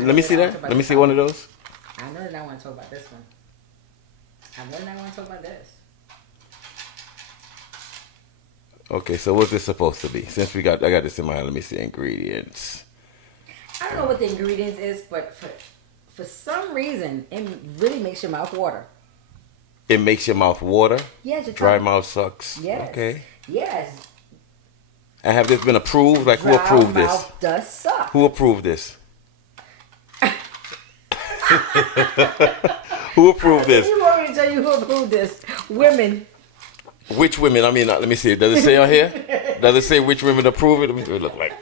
Let me see that. Let me see one of those. I know that I want to talk about this one. I know that I want to talk about this. Okay, so what's this supposed to be? Since I got this in my hand, let me see ingredients. I don't know what the ingredients is, but for some reason, it really makes your mouth water. It makes your mouth water? Yes. Dry mouth sucks? Yes. Okay. Yes. And have this been approved? Like, who approved Dry this? mouth does suck. Who approved this? Who approved this? You want me to tell you who approved this? Women. Which women? I mean, let me see. Does it say on here? Does it say which women approved it? Let me see what it look like.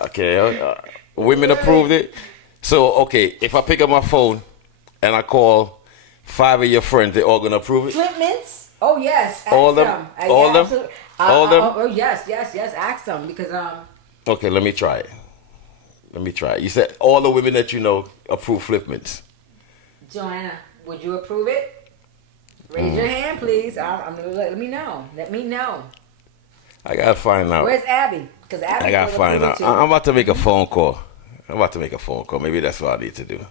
Okay. Women approved it. So, okay, if I pick up my phone and I call 5 of your friends, they all gonna approve it? Flint mints? Oh yes. Ask All them? All them? Absolutely. All them? Oh yes. Ask them because Okay, let me try it. You said all the women that you know approve flip mints. Joanna, would you approve it? Raise your hand, please. Let me know. Let me know. I gotta find out. Where's Abby? Because Abby. I gotta find out. I'm about to make a phone call. Maybe that's what I need to do.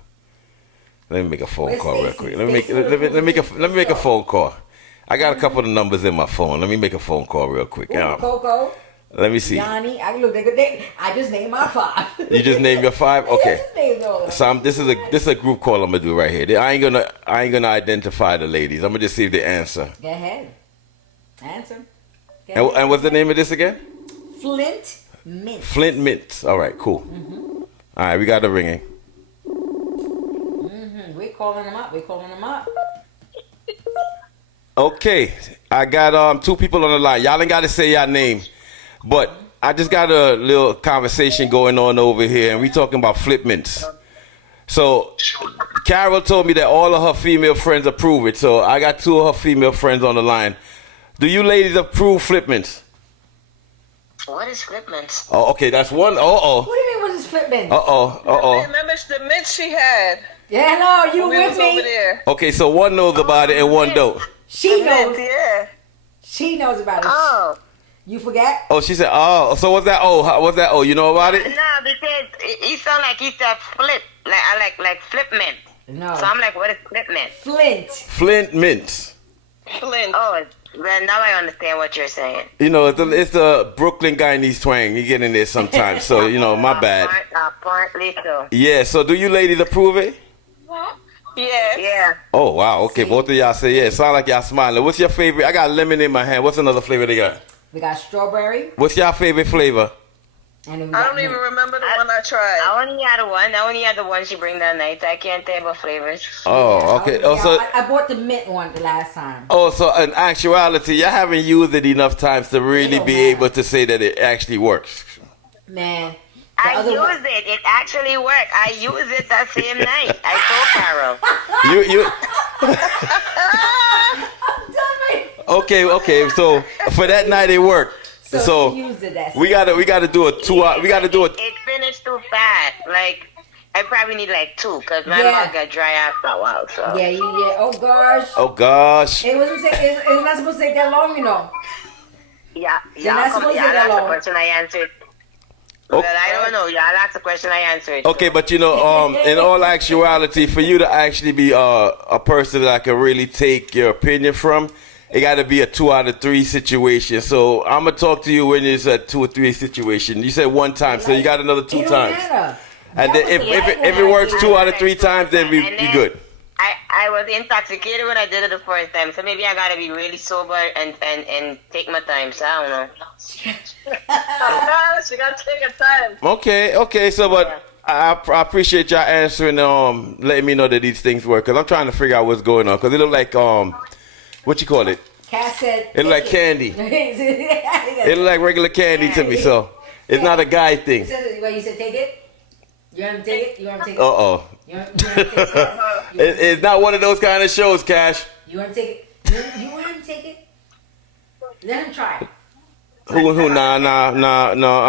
Let me make a phone call real quick. Let me make a phone call. I got a couple of numbers in my phone. Let me make a phone call real quick. Coco. Let me see. Yanni, I just named my 5. You just named your 5? Okay. I just named all of them. So this is a group call I'm gonna do right here. I ain't gonna identify the ladies. I'm gonna just see if they answer. Go ahead. Answer. And what's the name of this again? Flint Mint. Flint Mint. All right, cool. Mm-hmm. All right, we got it ringing. Mm-hmm. We're calling them up. Okay, I got 2 people on the line. Y'all ain't got to say y'all name, but I just got a little conversation going on over here, and we talking about flip mints. So Carol told me that all of her female friends approve it, so I got 2 of her female friends on the line. Do you ladies approve flip mints? What is flip mints? Oh, okay, that's one. What do you mean what is flip mint? Remember the mint she had? Yeah, no, you when we with was me? over there. Okay, so one knows about it and one don't. She knows. Yeah. She knows about it. Oh. You forgot? Oh, she said, oh, so what's that? Oh, what's that? Oh, you know about it? No, because it sound like he said flip. Like flip mint. No. So I'm like, what is flip mint? Flint mints. Flint. Oh, well, now I understand what you're saying. You know, it's the Brooklyn Guyanese twang. You get in there sometimes, so, you know, my bad. Apparently so. Yeah, so do you ladies approve it? Yeah. Yeah. Oh, wow. Okay, both of y'all say yeah. Sound like y'all smiling. What's your favorite? I got lemon in my hand. What's another flavor they got? We got strawberry. What's your favorite flavor? And then we I got don't even remember the one I tried. I only had the one she bring that night. I can't tell about flavors. Oh, okay. Yeah, so I bought the mint one the last time. Oh, so in actuality, you haven't used it enough times to really be able to say that it actually works. Man. I used it. It actually worked. I used it that same night. I told Carol. You. I'm done. Okay. So for that night, it worked. So she used it that we gotta do a 2 hour. We gotta do a. It finished too fast. Like I probably need like 2 because my mouth got dry after a while. So yeah. Oh gosh. It was not supposed to take that long, you know. Yeah. Not supposed to take that long. The question I answered. Well, I don't know. Y'all asked the question I answered. Okay, but you know, in all actuality, for you to actually be a person that I can really take your opinion from, it got to be a 2 out of 3 situation. So I'm gonna talk to you when it's a 2 or 3 situation. You said 1 time, so you got another 2 times. And then if it works 2 out of 3 times, then we good. I was intoxicated when I did it the first time, so maybe I gotta be really sober and take my time. So I don't know. She gotta take her time. Okay. So, but I appreciate y'all answering. Letting me know that these things work, because I'm trying to figure out what's going on. Because it look like what you call it? Cass said. It look like candy. It look like regular candy to me. So it's not a guy thing. You said take it. You want to take it? You want to take it? You want to take it? It's not one of those kind of shows, Cash. You want to take it? You want him to take it? Let him try it. Who? Nah.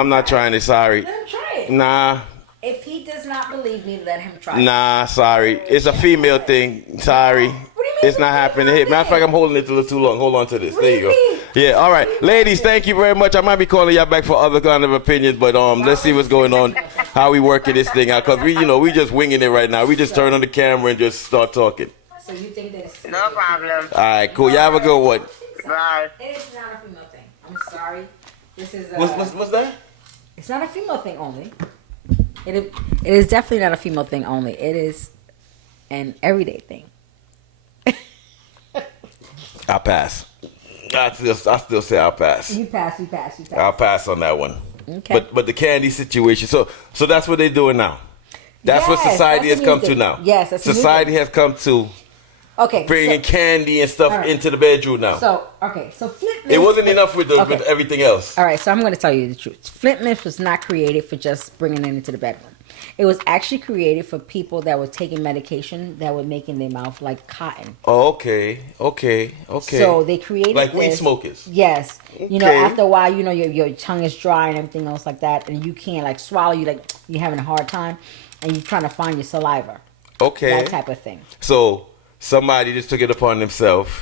I'm not trying it. Sorry. Let him try it. Nah. If he does not believe me, let him try it. Nah, sorry. It's a female thing. Sorry. What do you mean? It's not happening. Hey, matter of fact, I'm holding it a little too long. Hold on to this. There you go. Yeah, all right. Ladies, thank you very much. I might be calling y'all back for other kind of opinions, but let's see what's going on. how we working this thing out, because we just winging it right now. We just turn on the camera and just start talking. So you think that it's No problem. All right, cool. Y'all have a good one. Bye. It is not a female thing. I'm sorry. This is What's that? It's not a female thing only. It is definitely not a female thing only. It is an everyday thing. I'll pass. I still say I'll pass. You pass. I'll pass on that one. Okay. But the candy situation. So that's what they're doing now. That's what Yes, society that's has a new come to thing. now. Yes, that's a new society thing. has come to Okay. bringing candy and stuff all right. into the bedroom now. So Flint. It wasn't enough with Okay. with everything else. All right, so I'm going to tell you the truth. Flint Mist was not created for just bringing it into the bedroom. It was actually created for people that were taking medication that were making their mouth like cotton. Oh, okay. So they created like weed this. smokers. Yes. You know, Okay. after a while, your tongue is dry and everything else like that, and you can't like swallow. You're having a hard time, and you're trying to find your saliva. Okay. That type of thing. So somebody just took it upon themselves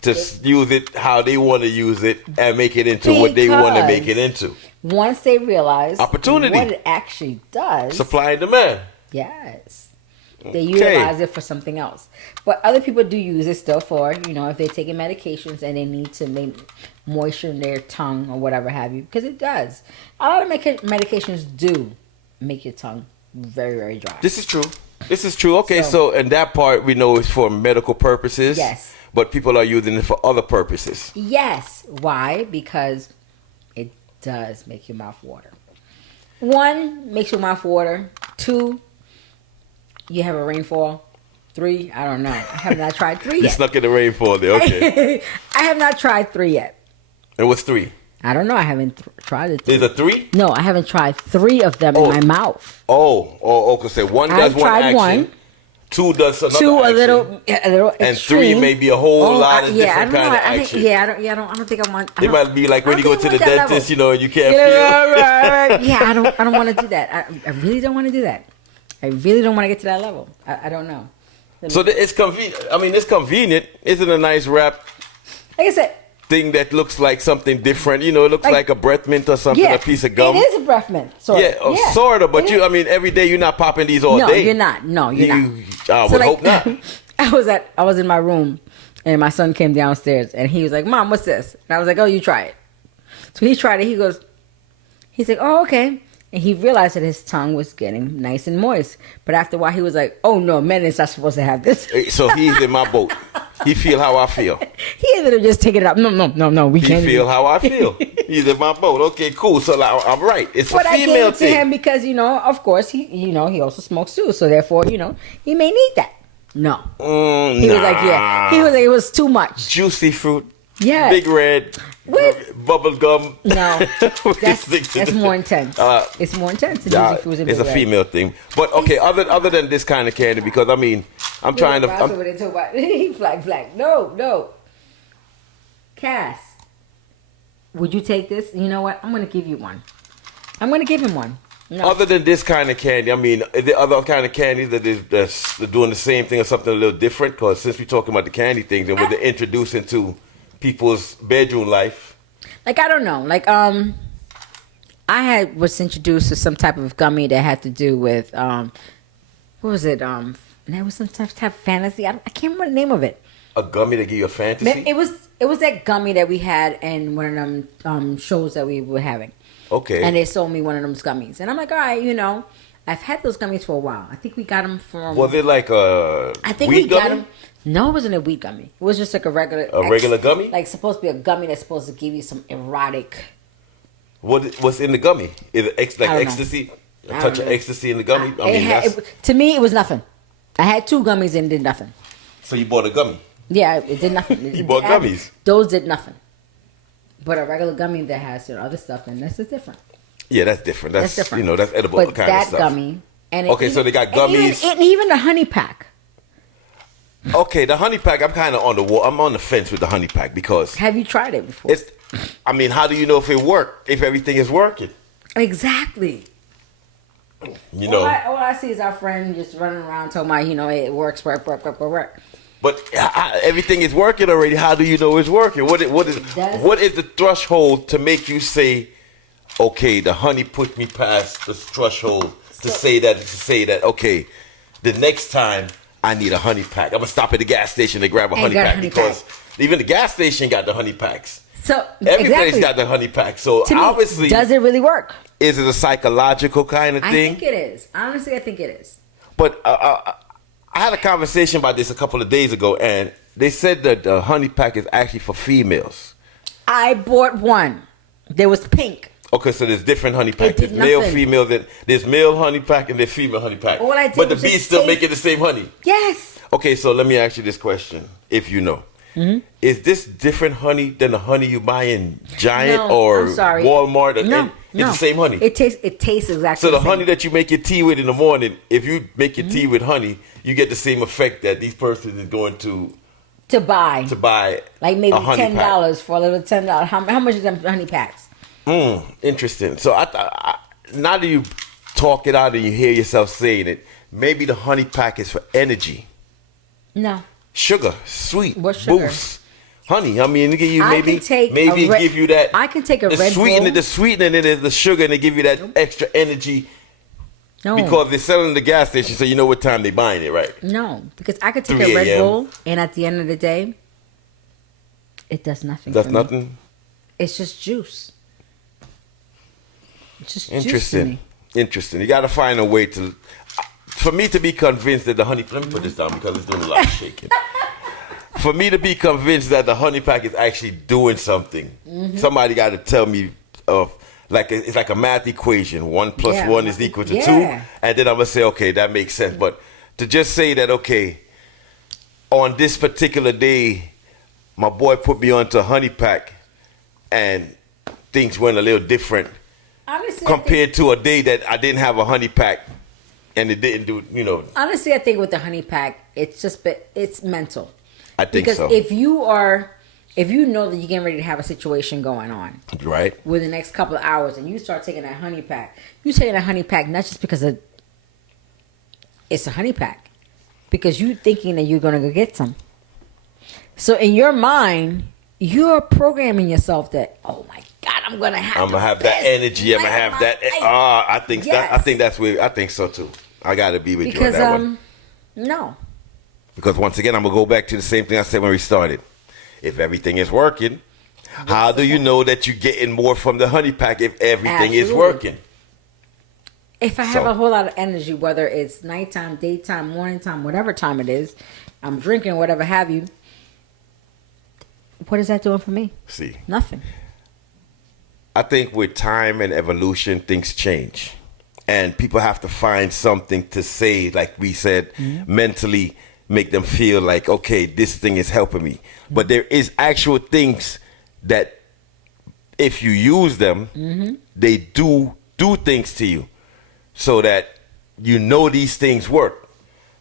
to use it how they want to use it and make it into what they want to make it into. Once they realize Opportunity. what it actually does, Supply and demand. yes, they utilize it for something else. But other people do use it still for, if they're taking medications and they need to make moisture in their tongue or whatever have you, because it does. A lot of medications do make your tongue very, very dry. This is true. Okay, so and that part we know is for medical purposes. Yes. But people are using it for other purposes. Yes. Why? Because it does make your mouth water. 1, makes your mouth water. 2, you have a rainfall. 3, I don't know. I have not tried 3 You yet. snuck in the rainfall there. Okay. I have not tried 3 yet. And what's 3? I don't know. I haven't tried it. Is it 3? No, I haven't tried 3 of them in my mouth. Okay. So 1 does I've one tried action. 1. 2 does another 2 action. a little and extreme. 3 may be a whole lot of different kind of I think, action. I don't think I want. It might be like when you go to the dentist, and you can't Right. feel. Yeah, I don't want to do that. I really don't want to do that. I really don't want to get to that level. I don't know. So it's convenient. I mean, it's convenient. Isn't it a nice wrap Like I said, thing that looks like something different? It looks like a breath mint or something, yeah, a piece of gum. It is a breath mint. Sort of. Yeah, sort of. But every day you're not popping these all No, day. you're not. No, you're not. I So, would like, hope not. I was in my room, and my son came downstairs, and he was like, "Mom, what's this?" And I was like, "Oh, you try it." So he tried it. He's like, "Oh, okay." And he realized that his tongue was getting nice and moist. But after a while, he was like, "Oh no, men is not supposed to have this." So he's in my boat. He feel how I feel. He ended up just taking it up. No, we He can't. feel how I feel. He's in my boat. Okay, cool. So I'm right. It's But a I gave female it to thing. him because of course he also smokes too. So therefore, he may need that. No, he was like, yeah. He was like, it was too much. Juicy fruit. Yeah. Big red. What? Bubble gum. No, That's that's more intense. It's more intense than Yeah, usually foods in it's a Big Red. female thing. But okay, other than this kind of candy, because I'm trying to. Ross over there talking about he flag. No. Cass, would you take this? You know what? I'm gonna give you one. I'm gonna give him one. No. Other than this kind of candy, is there other kind of candy that's doing the same thing or something a little different? Because since we're talking about the candy things and what they're introducing to people's bedroom life. Like I don't know. Like I was introduced to some type of gummy that had to do with what was it? And it was some type of fantasy. I can't remember the name of it. A gummy that give you a fantasy? It was that gummy that we had in one of them shows that we were having. Okay. And they sold me one of those gummies. And I'm like, all right, I've had those gummies for a while. I think we got them from... Was it like a I think weed we got gummy? them... No, it wasn't a weed gummy. It was just like a regular... regular gummy? Like supposed to be a gummy that's supposed to give you some erotic... What's in the gummy? Is it I don't know. ecstasy? A I touch don't of know. ecstasy in the gummy? That's... to me, it was nothing. I had 2 gummies and it did nothing. So you bought a gummy? Yeah, it did nothing. You bought gummies? Those did nothing. But a regular gummy that has other stuff in this is different. Yeah, that's different. That's different. That's edible But kind of that stuff. gummy... And So they got gummies. And even the honey pack. Okay, the honey pack, I'm kind of on the wall. I'm on the fence with the honey pack because Have you tried it before? how do you know if it worked, if everything is working? Exactly. All I see is our friend just running around talking about, it works, work. But everything is working already. How do you know it's working? What is the threshold to make you say, okay, the honey put me past the threshold to say that okay, the next time I need a honey pack, I'm gonna stop at the gas station to grab a honey pack because even the gas station got the honey packs. So every place got the honey pack. So to obviously, me, does it really work? Is it a psychological kind of thing? I think it is. Honestly, I think it is. But I had a conversation about this a couple of days ago, and they said that the honey pack is actually for females. I bought one. There was pink. Okay, so there's different honey pack. There's male, female. There's male honey pack and there's female honey pack. All I did but the was bees still making the same honey. Yes. Okay, so let me ask you this question, if you know. Mm-hmm. Is this different honey than the honey you buy in Giant or Walmart? No, it's the same honey. It tastes exactly so the the honey that you make your tea with in the morning, if you make your tea with honey, you get the same effect that these persons is going to buy like maybe $10 pack. for a little $10. How much is them honey packs? Interesting. So I now that you talk it out and you hear yourself saying it, maybe the honey pack is for energy. No. Sugar, sweet, what sugar? Boost, honey. I mean, give you maybe give you that. I can take a Red Bull. The sweetening it is the sugar, and they give you that extra energy. No. Because they're selling the gas station, so you know what time they're buying it, right? No, because I could take a Red Bull, and at the end of the day, it does nothing. Does nothing. It's just juice. It's just interesting. Interesting. You got to find a way to. For me to be convinced that the honey, let me put this down because it's doing a lot of shaking. For me to be convinced that the honey pack is actually doing something, somebody got to tell me it's like a math equation. 1 + 1 is equal to 2, and then I'm gonna say, okay, that makes sense. But to just say that, okay, on this particular day, my boy put me onto a honey pack, and things went a little different. Honestly, compared to a day that I didn't have a honey pack. And it didn't do, Honestly, I think with the honey pack, it's mental. I think so. Because if you know that you're getting ready to have a situation going on, right, within the next couple of hours, and you start taking that honey pack, you're taking that honey pack not just because it's a honey pack, because you're thinking that you're gonna go get some. So in your mind, you're programming yourself that, oh my God, I'm gonna have that energy. I'm gonna have that. I think that's where I think so too. I gotta be with you on that one. No. Because once again, I'm gonna go back to the same thing I said when we started. If everything is working, how do you know that you're getting more from the honey pack if everything is working? If I have a whole lot of energy, whether it's nighttime, daytime, morning time, whatever time it is, I'm drinking, whatever have you. What is that doing for me? See, nothing. I think with time and evolution, things change. And people have to find something to say, like we said, mentally make them feel like, okay, this thing is helping me. But there is actual things that if you use them, they do things to you so that you know these things work.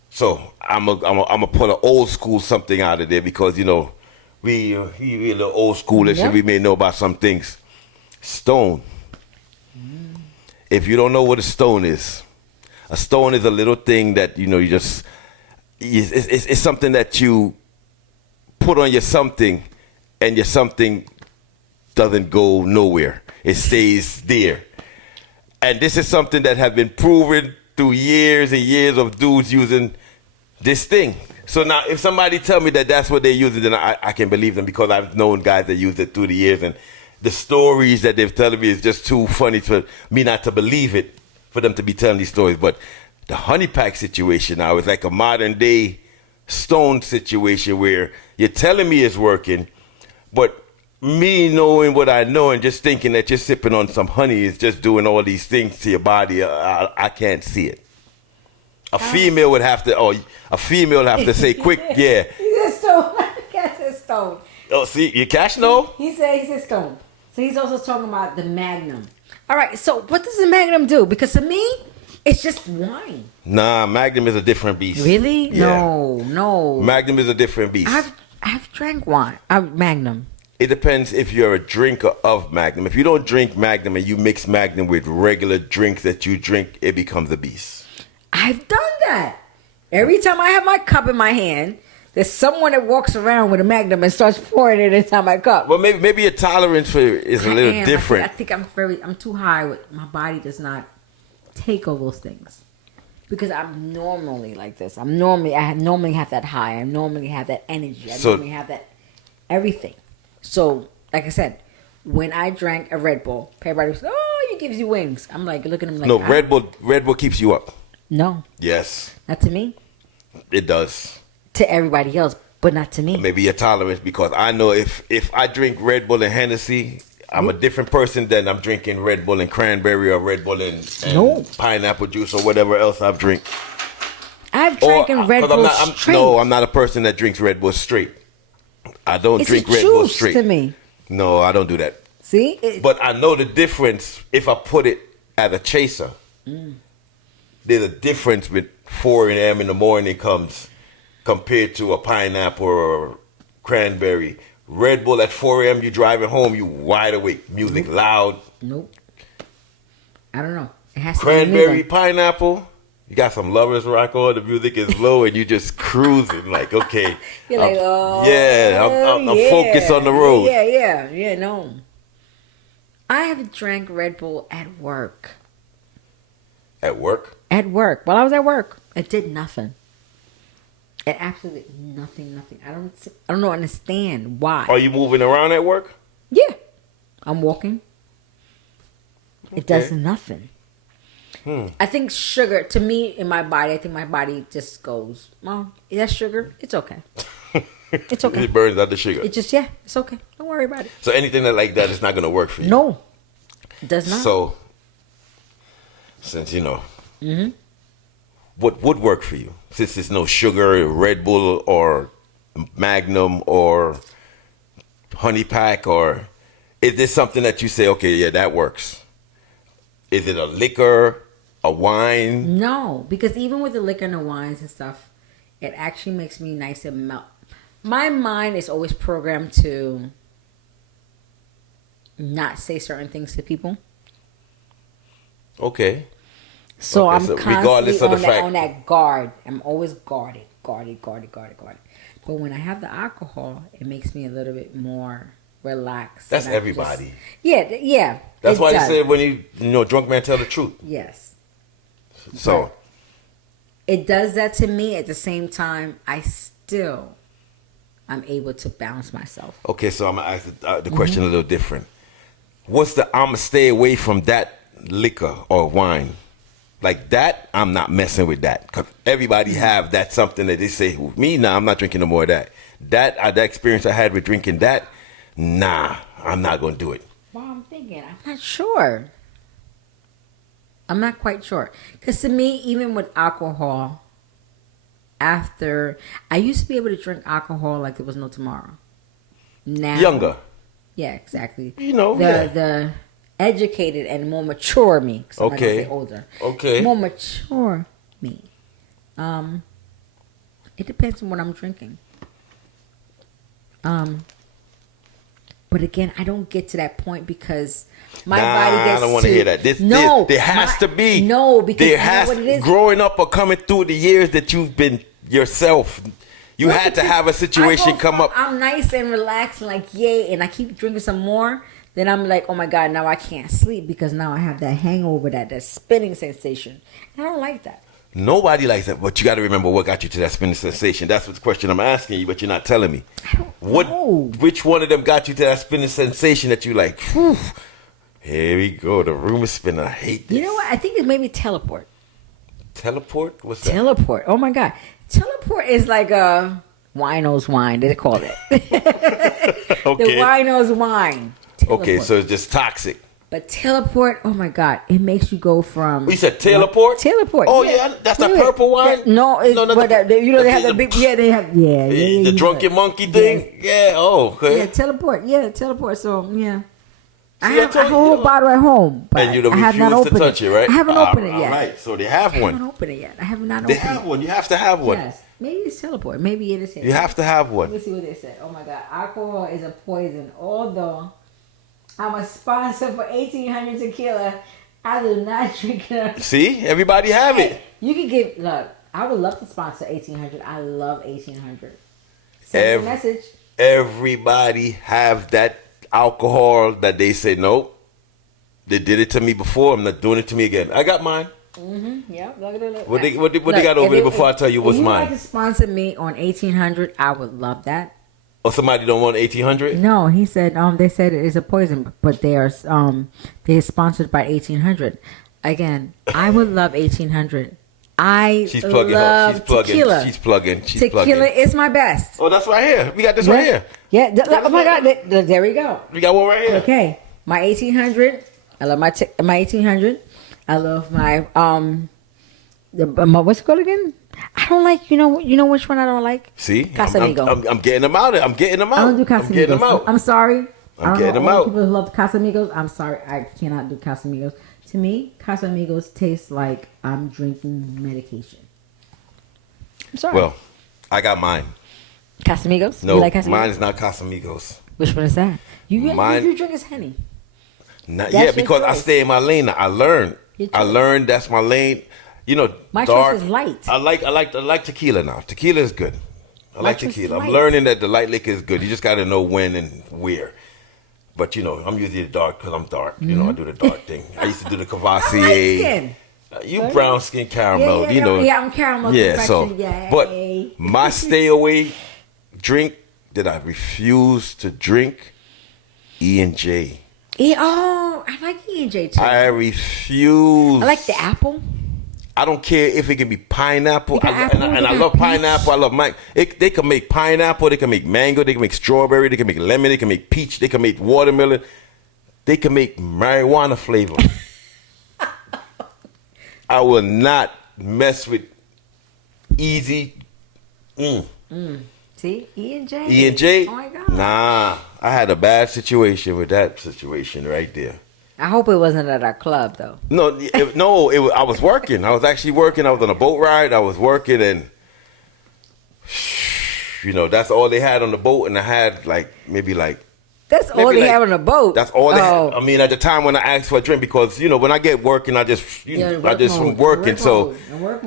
So I'm a put an old school something out of there because, we a little old schoolish and we may know about some things. Stone. If you don't know what a stone is a little thing that it's something that you put on your something, and your something doesn't go nowhere. It stays there. And this is something that has been proven through years and years of dudes using this thing. So now, if somebody tell me that that's what they're using, then I can believe them because I've known guys that used it through the years, and the stories that they've telling me is just too funny for me not to believe it, for them to be telling these stories. But the honey pack situation now is like a modern day stone situation where you're telling me it's working, but me knowing what I know and just thinking that you're sipping on some honey is just doing all these things to your body, I can't see it. A female would have to say quick, yeah. He said stone. Cat said stone. Oh, see, your cash no? He said stone. So he's also talking about the Magnum. All right, so what does the Magnum do? Because to me, it's just wine. Nah, Magnum is a different beast. Really? Yeah. No. Magnum is a different beast. I've drank wine. Magnum. It depends if you're a drinker of Magnum. If you don't drink Magnum and you mix Magnum with regular drinks that you drink, it becomes a beast. I've done that. Every time I have my cup in my hand, there's someone that walks around with a Magnum and starts pouring it into my cup. Well, maybe your tolerance for it is a little different. I think I'm too high. My body does not take all those things because I'm normally like this. I normally have that high. I normally have that energy. I normally have that everything. So, like I said, when I drank a Red Bull, everybody was, oh, it gives you wings. I'm like, looking at them like, no, Red Bull keeps you up. No. Yes. Not to me. It does. To everybody else, but not to me. Maybe your tolerance, because I know if I drink Red Bull and Hennessy, I'm a different person than I'm drinking Red Bull and cranberry or Red Bull and pineapple juice or whatever else I've drink. I've drinking Red Bull straight. No, I'm not a person that drinks Red Bull straight. I don't drink Red Bull straight. To me. No, I don't do that. See? But I know the difference if I put it as a chaser. There's a difference with 4 a.m. in the morning comes compared to a pineapple or cranberry. Red Bull at 4 a.m. you driving home, you wide awake. Music loud. Nope. I don't know. It has to Cranberry, pineapple. You got some lovers rock on, the music is low, and you just cruising like, okay. You're like, I'm focused on the road. Yeah, no. I have drank Red Bull at work. At work? At work. While I was at work, it did nothing. It absolutely nothing. I don't understand why. Are you moving around at work? Yeah. I'm walking. It does nothing. I think sugar, to me, in my body, I think my body just goes, Mom, is that sugar? It's okay. It's okay. It burns out the sugar. It just, it's okay. Don't worry about it. So anything like that is not going to work for you? No. It does not. So, since you know, what would work for you? Since there's no sugar, Red Bull or Magnum or Honey Pack, or is this something that you say, okay, yeah, that works? Is it a liquor, a wine? No, because even with the liquor and the wines and stuff, it actually makes me nice and melt. My mind is always programmed to not say certain things to people. Okay. So okay, I'm constantly on that guard. I'm always guarded. But when I have the alcohol, it makes me a little bit more relaxed. That's everybody. Yeah. That's why they say when you drunk man tell the truth. Yes. So. But it does that to me. At the same time, I'm able to balance myself. Okay, so I'm going to ask the question a little different. What's I'm going to stay away from that liquor or wine? Like that, I'm not messing with that. Because everybody have that something that they say, me, nah, I'm not drinking no more of that. That experience I had with drinking that, nah, I'm not going to do it. Well, I'm thinking, I'm not sure. I'm not quite sure. Because to me, even with alcohol, I used to be able to drink alcohol like there was no tomorrow. Now, younger. Yeah, exactly. The educated and more mature me. I'm not gonna say older. Okay. More mature me. It depends on what I'm drinking. But again, I don't get to that point because my body gets I don't want to hear that. There has to be. No, because there has what it is. Growing up or coming through the years that you've been yourself, you had to have a situation come up. I'm nice and relaxed and like, yay, and I keep drinking some more. Then I'm like, oh my God, now I can't sleep because now I have that hangover, that spinning sensation. I don't like that. Nobody likes that, but you got to remember what got you to that spinning sensation. That's what the question I'm asking you, but you're not telling me. I don't know. Which one of them got you to that spinning sensation that you like, whew, here we go, the room is spinning, I hate this. You know what? I think it's maybe teleport. Teleport? What's that? Teleport. Oh my God. Teleport is like a wino's wine, they call it. Okay. The wino's wine. Teleport. Okay, so it's just toxic. But teleport, oh my God, it makes you go from... You said teleport? Teleport. Oh, yeah, that's the purple wine? No, they have the big... Yeah, they have... Yeah. The drunken monkey thing? Yes. Yeah, okay. Yeah, teleport. So, yeah. I have a whole bottle at home, but and you don't I have not refuse to opened touch it, right? I haven't opened it yet. All right, so they have one. I haven't opened it yet. I have not opened it. They have one. You have to have one. Yes. Maybe it's teleport. Maybe it is. You have to have one. Let me see what they said. Oh my God. Alcohol is a poison. Although I'm a sponsor for 1800 tequila, I do not drink it. See? Everybody have it. You can give... Look, I would love to sponsor 1800. I love 1800. Send me a message. Everybody have that alcohol that they say, nope. They did it to me before. I'm not doing it to me again. I got mine. Yeah, look at it. What they got over there before I tell you what's if you mine? like to sponsor me on 1800, I would love that. Or somebody don't want 1800? No, he said they said it is a poison, but they're sponsored by 1800. Again, I would love 1800. She's plugging love She's plugging. tequila. She's plugging. She's Tequila plugging. is my best. Oh, that's right here. We got this right here. Yeah. Oh my God. There we go. We got one right here. Okay. My 1800. I love my 1800. I love my what's it called again? I don't like. You know which one I don't like? See, Casamigos. I'm getting them out. I'm getting them out. I don't do Casamigos. I'm getting them out. I'm sorry. I'm getting them out. People who love Casamigos. I'm sorry. I cannot do Casamigos. To me, Casamigos tastes like I'm drinking medication. I'm sorry. Well, I got mine. Casamigos? No, You like Casamigos? mine is not Casamigos. Which one is that? Mine- You drink is Henny. Not That's yet, your because I choice. stay in my lane. I learned. Your I choice. learned that's my lane. My dark. choice is light. I like tequila now. Tequila is good. I like choice is tequila. I'm light. learning that the light liquor is good. You just got to know when and where. But I'm usually the dark because I'm dark. I do the dark thing. I used to do the Cavassier. Light skin. You brown skin caramel. Yeah, I'm caramel. Yeah, so complexion, but yay. my stay away drink that I refuse to drink, E&J. Oh, I like E&J too. I refuse. I like the apple. I don't care if it can be pineapple. You got apple, And you I got love peach. pineapple. I love they can make pineapple. They can make mango. They can make strawberry. They can make lemon. They can make peach. They can make watermelon. They can make marijuana flavor. I will not mess with easy. See, E&J. E&J? Oh my God. Nah. I had a bad situation with that situation right there. I hope it wasn't at our club though. No, I was working. I was actually working. I was on a boat ride. I was working, and that's all they had on the boat. And I had maybe That's all they have on the boat. That's all they Oh. had. I mean, at the time when I asked for a drink, because when I get working, I just from working. So,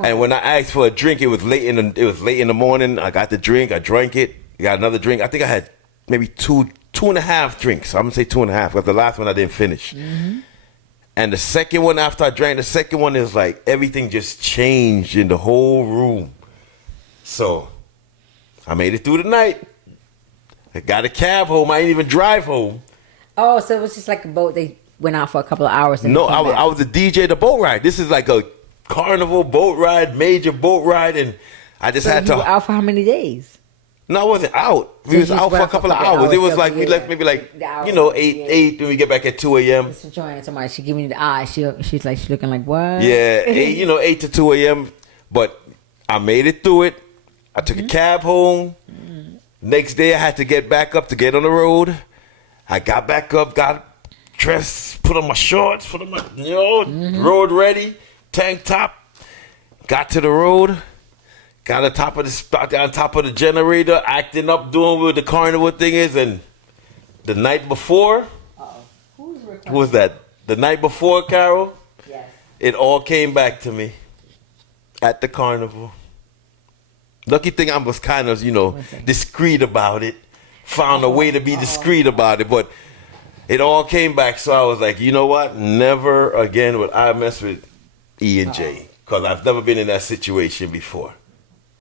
and when I asked for a drink, it was late in the morning. I got the drink. I drank it. Got another drink. I think I had maybe two and a half drinks. I'm gonna say 2.5 because the last one I didn't finish. Mm-hmm. And the second one, after I drank the second one, is like everything just changed in the whole room. So I made it through the night. I got a cab home. I didn't even drive home. Oh, so it was just like a boat. They went out for a couple of hours. And No, came back. I was a DJ at the boat ride. This is like a carnival boat ride, major boat ride, and I just So had you to. were out for how many days? No, I wasn't out. We So was you out for went a couple of hours. It was like we left maybe The hours, 8, when we get back at 2 a.m. It's enjoying somebody. She giving me the eye. She's looking like what? Yeah, 8 to 2 a.m. But I made it through it. I took a cab home. Next day, I had to get back up to get on the road. I got back up, got dressed, put on my shorts, put on my road ready, tank top. Got to the road. Got on top of the generator, acting up, doing what the carnival thing is, and the night before, who was that? The night before, Carol, Yes. it all came back to me at the carnival. Lucky thing I was kind of, discreet about it. Found a way to be discreet about it, but it all came back. So I was like, you know what? Never again would I mess with E&J because I've never been in that situation before.